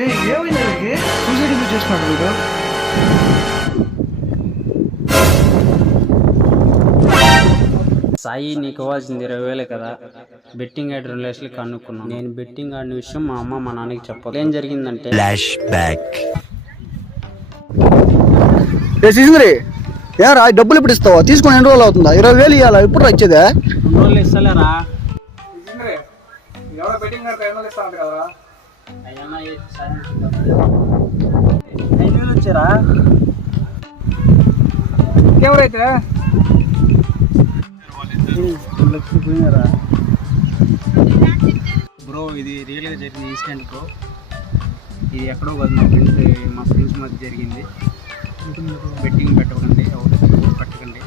ఏమైంది సూసైడ్ చేసుకున్నాడు వీడు. సాయి నీకు ఇవ్వాల్సింది 20,000 కదా, బెట్టింగ్ యాడ్ 2 లక్షలు కనుక్కున్నాను. నేను బెట్టింగ్ ఆడిన విషయం మా అమ్మ మా నాన్నకి చెప్పాలి. ఏం జరిగిందంటే ఏరా డబ్బులు ఇప్పుడు ఇస్తావా? తీసుకుని ఎన్ని రోజులు అవుతుందా? 20,000 ఇవ్వాలా? ఇప్పుడు వచ్చేదే 2 రోజులు ఇస్తలేరా? వచ్చారా ఇంకెవరైతే 2 లక్షలు పోయినారా బ్రో? ఇది రియల్గా జరిగిన ఇన్సిడెంట్ బ్రో. ఇది ఎక్కడో కాదు, మా ఫ్రెండ్స్ మధ్య జరిగింది. బెట్టింగ్ పెట్టకండి, ఎవరు పెట్టకండి.